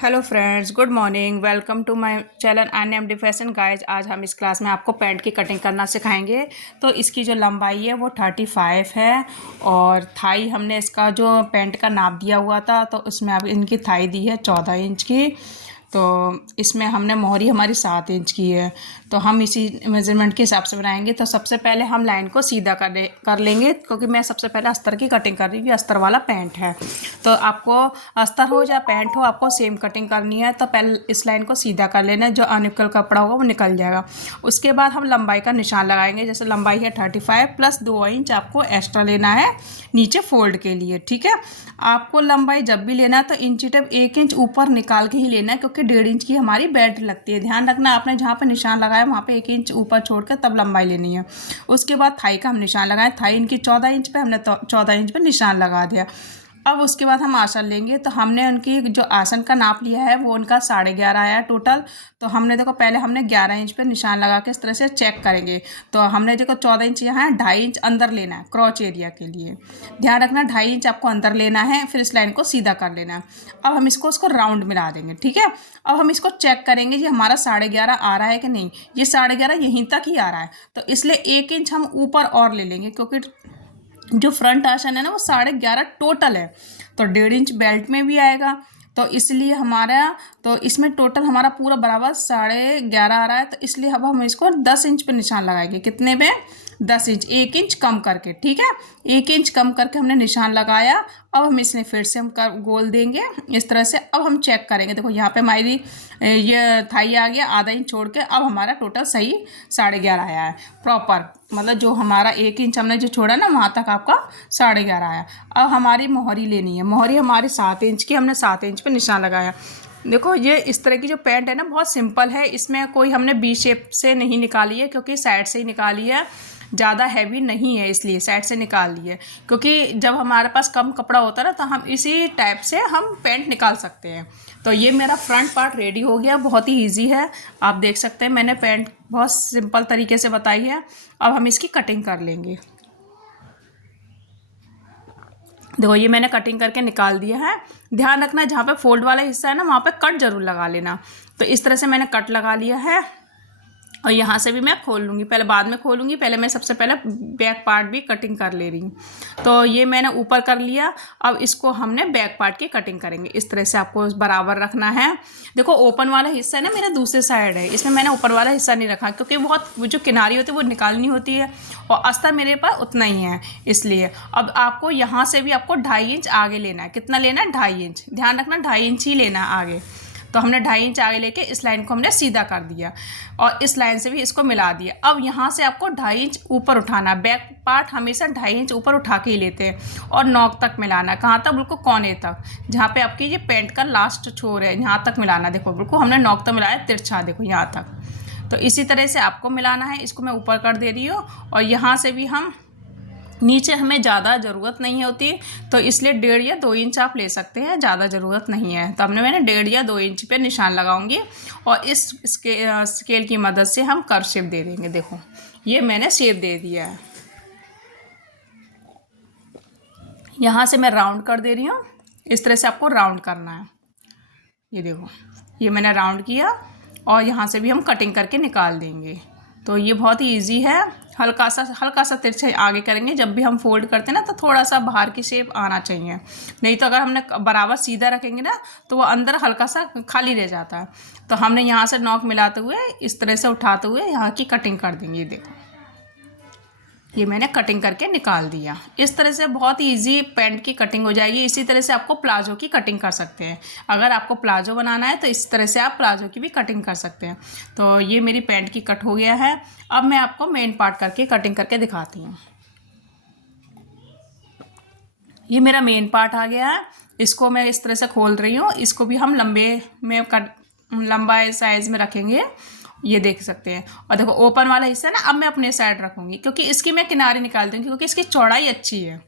Hello friends, good morning. Welcome to my channel NMD fashion guys. आज हम इस class में आपको पैंट की कटिंग करना सिखाएंगे। तो इसकी जो लंबाई है वो 35 है और थाई हमने इसका जो पैंट का नाप दिया हुआ था तो उसमें अब इनकी थाई दी है 14 इंच की। तो इसमें हमने मोहरी हमारी 7 इंच की है। तो हम इसी मेज़रमेंट के हिसाब से बनाएंगे। तो सबसे पहले हम लाइन को सीधा कर लेंगे, क्योंकि मैं सबसे पहले अस्तर की कटिंग कर रही हूँ। अस्तर वाला पैंट है तो आपको अस्तर हो या पैंट हो, आपको सेम कटिंग करनी है। तो पहले इस लाइन को सीधा कर लेना है, जो अनइक्वल कपड़ा होगा वो निकल जाएगा। उसके बाद हम लंबाई का निशान लगाएंगे। जैसे लंबाई है 35 प्लस 2 इंच आपको एक्स्ट्रा लेना है नीचे फोल्ड के लिए। ठीक है, आपको लंबाई जब भी लेना है तो इंची टेप 1 इंच ऊपर निकाल के ही लेना है, क्योंकि 1.5 इंच की हमारी बेल्ट लगती है। ध्यान रखना, आपने जहाँ पे निशान लगाया वहाँ पे 1 इंच ऊपर छोड़ कर तब लंबाई लेनी है। उसके बाद थाई का हम निशान लगाएं। थाई इनकी 14 इंच पे, हमने 14 इंच पे निशान लगा दिया। अब उसके बाद हम आसन लेंगे। तो हमने उनकी जो आसन का नाप लिया है वो उनका 11.5 आया टोटल। तो हमने देखो पहले हमने 11 इंच पे निशान लगा के इस तरह से चेक करेंगे। तो हमने देखो 14 इंच यहाँ है, 2.5 इंच अंदर लेना है क्रॉच एरिया के लिए। ध्यान रखना 2.5 इंच आपको अंदर लेना है, फिर इस लाइन को सीधा कर लेना है। अब हम इसको राउंड मिला देंगे। ठीक है, अब हम इसको चेक करेंगे ये हमारा 11.5 आ रहा है कि नहीं। ये 11.5 यहीं तक ही आ रहा है, तो इसलिए 1 इंच हम ऊपर और ले लेंगे, क्योंकि जो फ्रंट आसन है ना वो 11.5 टोटल है। तो 1.5 इंच बेल्ट में भी आएगा, तो इसलिए हमारा तो इसमें टोटल हमारा पूरा बराबर 11.5 आ रहा है। तो इसलिए अब हम इसको 10 इंच पे निशान लगाएंगे। कितने पे? 10 इंच, 1 इंच कम करके। ठीक है, 1 इंच कम करके हमने निशान लगाया। अब हम इसमें फिर से हम गोल देंगे इस तरह से। अब हम चेक करेंगे। देखो यहाँ पे हमारी ये थाई आ गया आधा इंच छोड़ के। अब हमारा टोटल सही 11.5 आया है प्रॉपर। मतलब जो हमारा 1 इंच हमने जो छोड़ा ना वहाँ तक आपका 11.5 आया। अब हमारी मोहरी लेनी है। मोहरी हमारी 7 इंच की, हमने 7 इंच पे निशान लगाया। देखो ये इस तरह की जो पैंट है ना बहुत सिंपल है। इसमें कोई हमने बी शेप से नहीं निकाली है, क्योंकि साइड से ही निकाली है। ज़्यादा हैवी नहीं है इसलिए साइड से निकाल ली है, क्योंकि जब हमारे पास कम कपड़ा होता है ना तो हम इसी टाइप से हम पैंट निकाल सकते हैं। तो ये मेरा फ्रंट पार्ट रेडी हो गया। बहुत ही ईजी है, आप देख सकते हैं मैंने पैंट बहुत सिंपल तरीके से बताई है। अब हम इसकी कटिंग कर लेंगे। देखो ये मैंने कटिंग करके निकाल दिया है। ध्यान रखना जहाँ पे फोल्ड वाला हिस्सा है ना वहाँ पे कट जरूर लगा लेना। तो इस तरह से मैंने कट लगा लिया है और यहाँ से भी मैं खोल लूँगी, पहले बाद में खोलूँगी। पहले मैं सबसे पहले बैक पार्ट भी कटिंग कर ले रही हूँ। तो ये मैंने ऊपर कर लिया। अब इसको हमने बैक पार्ट की कटिंग करेंगे। इस तरह से आपको बराबर रखना है। देखो ओपन वाला हिस्सा है ना मेरा दूसरे साइड है, इसमें मैंने ऊपर वाला हिस्सा नहीं रखा, क्योंकि बहुत जो किनारी होती है वो निकालनी होती है और अस्तर मेरे पास उतना ही है इसलिए। अब आपको यहाँ से भी आपको 2.5 इंच आगे लेना है। कितना लेना है? 2.5 इंच। ध्यान रखना 2.5 इंच ही लेना है आगे। तो हमने 2.5 इंच आगे लेके इस लाइन को हमने सीधा कर दिया और इस लाइन से भी इसको मिला दिया। अब यहाँ से आपको 2.5 इंच ऊपर उठाना। बैक पार्ट हमेशा 2.5 इंच ऊपर उठा के ही लेते हैं और नोक तक मिलाना। कहाँ तक? बिल्कुल कोने तक, जहाँ पे आपकी ये पैंट का लास्ट छोर है यहाँ तक मिलाना। देखो बिल्कुल हमने नोक तक मिलाया तिरछा, देखो यहाँ तक। तो इसी तरह से आपको मिलाना है। इसको मैं ऊपर कर दे रही हूँ और यहाँ से भी हम नीचे, हमें ज़्यादा ज़रूरत नहीं होती तो इसलिए 1.5 या 2 इंच आप ले सकते हैं, ज़्यादा ज़रूरत नहीं है। तो मैंने 1.5 या 2 इंच पे निशान लगाऊंगी और इस स्केल की मदद से हम कर्व शेप दे देंगे। देखो ये मैंने शेप दे दिया है। यहाँ से मैं राउंड कर दे रही हूँ। इस तरह से आपको राउंड करना है। ये देखो ये मैंने राउंड किया और यहाँ से भी हम कटिंग करके निकाल देंगे। तो ये बहुत ही ईजी है। हल्का सा तिरछा आगे करेंगे। जब भी हम फोल्ड करते हैं ना तो थोड़ा सा बाहर की शेप आना चाहिए, नहीं तो अगर हमने बराबर सीधा रखेंगे ना तो वो अंदर हल्का सा खाली रह जाता है। तो हमने यहाँ से नॉक मिलाते हुए इस तरह से उठाते हुए यहाँ की कटिंग कर देंगे। देखो ये मैंने कटिंग करके निकाल दिया। इस तरह से बहुत ही ईजी पैंट की कटिंग हो जाएगी। इसी तरह से आपको प्लाजो की कटिंग कर सकते हैं। अगर आपको प्लाजो बनाना है तो इस तरह से आप प्लाजो की भी कटिंग कर सकते हैं। तो ये मेरी पैंट की कट हो गया है। अब मैं आपको मेन पार्ट करके कटिंग करके दिखाती हूँ। ये मेरा मेन पार्ट आ गया है। इसको मैं इस तरह से खोल रही हूँ। इसको भी हम लंबा साइज में रखेंगे, ये देख सकते हैं। और देखो ओपन वाला हिस्सा ना अब मैं अपने साइड रखूँगी, क्योंकि इसकी मैं किनारे निकाल दूँगी, क्योंकि इसकी चौड़ाई अच्छी है।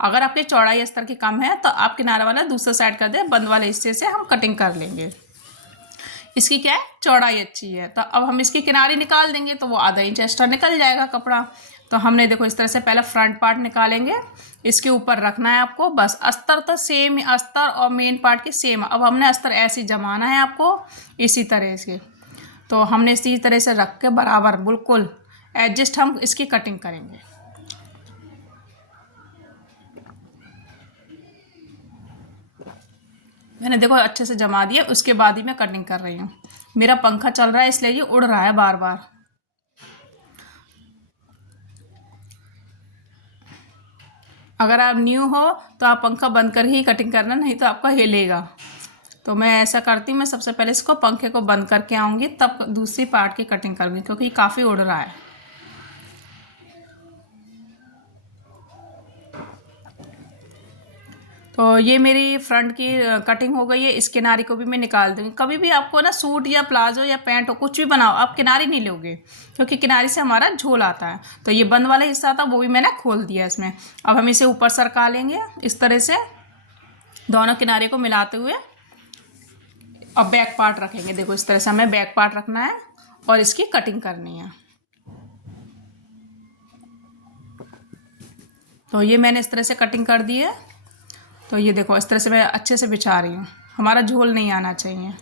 अगर आपकी चौड़ाई अस्तर की कम है तो आप किनारा वाला दूसरा साइड कर दें, बंद वाले हिस्से से हम कटिंग कर लेंगे। इसकी क्या है? चौड़ाई अच्छी है। तो अब हम इसके किनारे निकाल देंगे तो वो आधा इंच एक्स्ट्रा निकल जाएगा कपड़ा। तो हमने देखो इस तरह से पहले फ्रंट पार्ट निकालेंगे, इसके ऊपर रखना है आपको। बस अस्तर तो सेम, अस्तर और मेन पार्ट की सेम। अब हमने अस्तर ऐसे जमाना है आपको इसी तरह से। तो हमने इसी तरह से रख के बराबर बिल्कुल एडजस्ट हम इसकी कटिंग करेंगे। मैंने देखो अच्छे से जमा दिया, उसके बाद ही मैं कटिंग कर रही हूँ। मेरा पंखा चल रहा है इसलिए ये उड़ रहा है बार बार। अगर आप न्यू हो तो आप पंखा बंद कर ही कटिंग करना, नहीं तो आपका हिलेगा। तो मैं ऐसा करती हूँ, मैं सबसे पहले इसको पंखे को बंद करके आऊँगी, तब दूसरी पार्ट की कटिंग करूँगी, क्योंकि ये काफ़ी उड़ रहा है। तो ये मेरी फ्रंट की कटिंग हो गई है। इस किनारी को भी मैं निकाल दूँगी। कभी भी आपको ना सूट या प्लाजो या पैंट हो, कुछ भी बनाओ, आप किनारी नहीं लोगे, क्योंकि किनारी से हमारा झोल आता है। तो ये बंद वाला हिस्सा था वो भी मैंने खोल दिया इसमें। अब हम इसे ऊपर सरका लेंगे इस तरह से, दोनों किनारे को मिलाते हुए। अब बैक पार्ट रखेंगे। देखो इस तरह से हमें बैक पार्ट रखना है और इसकी कटिंग करनी है। तो ये मैंने इस तरह से कटिंग कर दी है। तो ये देखो इस तरह से मैं अच्छे से बिछा रही हूँ, हमारा झोल नहीं आना चाहिए।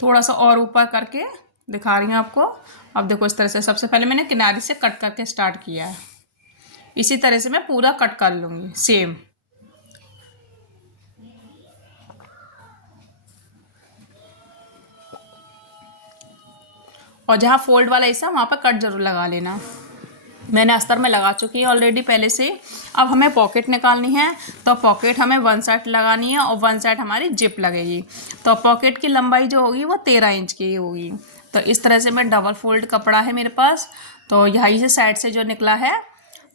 थोड़ा सा और ऊपर करके दिखा रही हूँ आपको। अब देखो इस तरह से सबसे पहले मैंने किनारे से कट करके स्टार्ट किया है, इसी तरह से मैं पूरा कट कर लूँगी सेम। और जहाँ फोल्ड वाला हिस्सा वहाँ पर कट जरूर लगा लेना। मैंने अस्तर में लगा चुकी है ऑलरेडी पहले से। अब हमें पॉकेट निकालनी है, तो पॉकेट हमें 1 साइड लगानी है और 1 साइड हमारी जिप लगेगी। तो पॉकेट की लंबाई जो होगी वो 13 इंच की होगी। तो इस तरह से मैं डबल फोल्ड कपड़ा है मेरे पास, तो यहाँ से साइड से जो निकला है,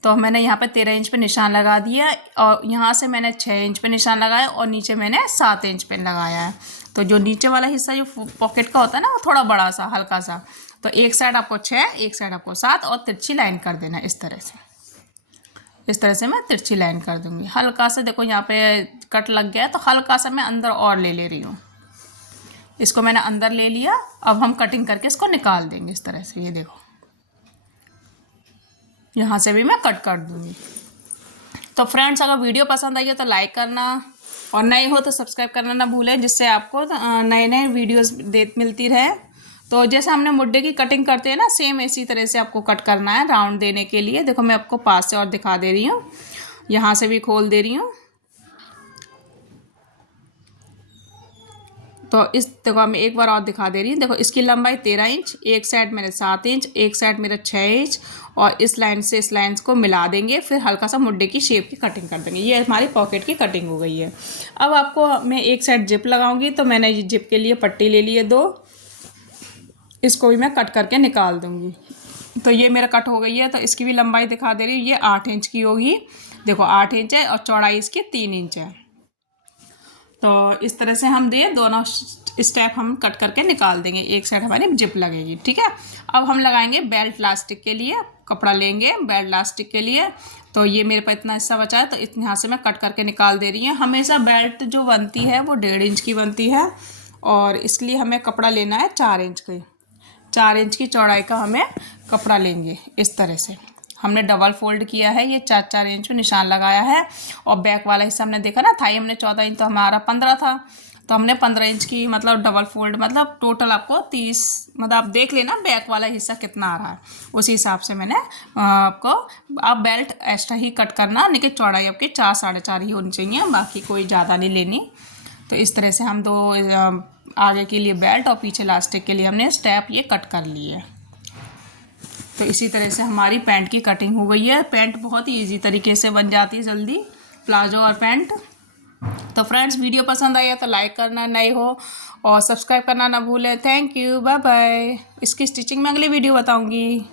तो मैंने यहाँ पे 13 इंच पे निशान लगा दिया, और यहाँ से मैंने 6 इंच पे निशान लगाया, और नीचे मैंने 7 इंच पे लगाया है। तो जो नीचे वाला हिस्सा जो पॉकेट का होता है ना, वो थोड़ा बड़ा सा हल्का सा, तो एक साइड आपको 6, एक साइड आपको 7, और तिरछी लाइन कर देना इस तरह से। इस तरह से मैं तिरछी लाइन कर दूंगी। हल्का सा देखो यहाँ पे कट लग गया है, तो हल्का सा मैं अंदर और ले रही हूँ। इसको मैंने अंदर ले लिया। अब हम कटिंग करके इसको निकाल देंगे इस तरह से। ये देखो यहाँ से भी मैं कट कर दूँगी। तो फ्रेंड्स, अगर वीडियो पसंद आई है तो लाइक करना, और नए हो तो सब्सक्राइब करना ना भूलें, जिससे आपको नए नए वीडियोस मिलती रहे। तो जैसे हमने मुड्डे की कटिंग करते हैं ना, सेम इसी तरह से आपको कट करना है राउंड देने के लिए। देखो मैं आपको पास से और दिखा दे रही हूँ, यहाँ से भी खोल दे रही हूँ। तो इस देखो मैं एक बार और दिखा दे रही हूँ। देखो इसकी लंबाई 13 इंच, एक साइड मेरे 7 इंच, एक साइड मेरा 6 इंच, और इस लाइन से इस लाइन को मिला देंगे, फिर हल्का सा मुड्डे की शेप की कटिंग कर देंगे। ये हमारी पॉकेट की कटिंग हो गई है। अब आपको मैं एक साइड जिप लगाऊंगी, तो मैंने ये जिप के लिए पट्टी ले ली है 2, इसको भी मैं कट करके निकाल दूंगी। तो ये मेरा कट हो गई है। तो इसकी भी लंबाई दिखा दे रही हूँ, ये 8 इंच की होगी। देखो 8 इंच है, और चौड़ाई इसकी 3 इंच है। तो इस तरह से हम दोनों स्टेप हम कट करके निकाल देंगे। एक साइड हमारी जिप लगेगी, ठीक है। अब हम लगाएंगे बेल्ट लास्टिक के लिए, कपड़ा लेंगे बेल्ट लास्टिक के लिए। तो ये मेरे पास इतना हिस्सा बचा है, तो इतने यहाँ से मैं कट करके निकाल दे रही हूँ। हमेशा बेल्ट जो बनती है वो 1.5 इंच की बनती है, और इसलिए हमें कपड़ा लेना है 4 इंच की। 4 इंच की चौड़ाई का हमें कपड़ा लेंगे। इस तरह से हमने डबल फोल्ड किया है, ये 4 इंच में निशान लगाया है। और बैक वाला हिस्सा हमने देखा ना, थाई हमने 14 इंच, तो हमारा 15 था, तो हमने 15 इंच की मतलब डबल फोल्ड, मतलब टोटल आपको 30, मतलब आप देख लेना बैक वाला हिस्सा कितना आ रहा है, उसी हिसाब से मैंने आपको, आप बेल्ट एक्स्ट्रा ही कट करना, लेकिन चौड़ाई आपकी 4 साढ़े 4 ही होनी चाहिए, बाकी कोई ज़्यादा नहीं लेनी। तो इस तरह से हम 2 आगे के लिए बेल्ट और पीछे लास्टिक के लिए हमने स्टेप ये कट कर लिए। तो इसी तरह से हमारी पैंट की कटिंग हो गई है। पैंट बहुत ही ईजी तरीके से बन जाती है जल्दी, प्लाजो और पैंट। तो फ्रेंड्स, वीडियो पसंद आई है तो लाइक करना, नए हो और सब्सक्राइब करना ना भूलें। Thank you, bye bye. इसकी स्टिचिंग में अगली वीडियो बताऊंगी।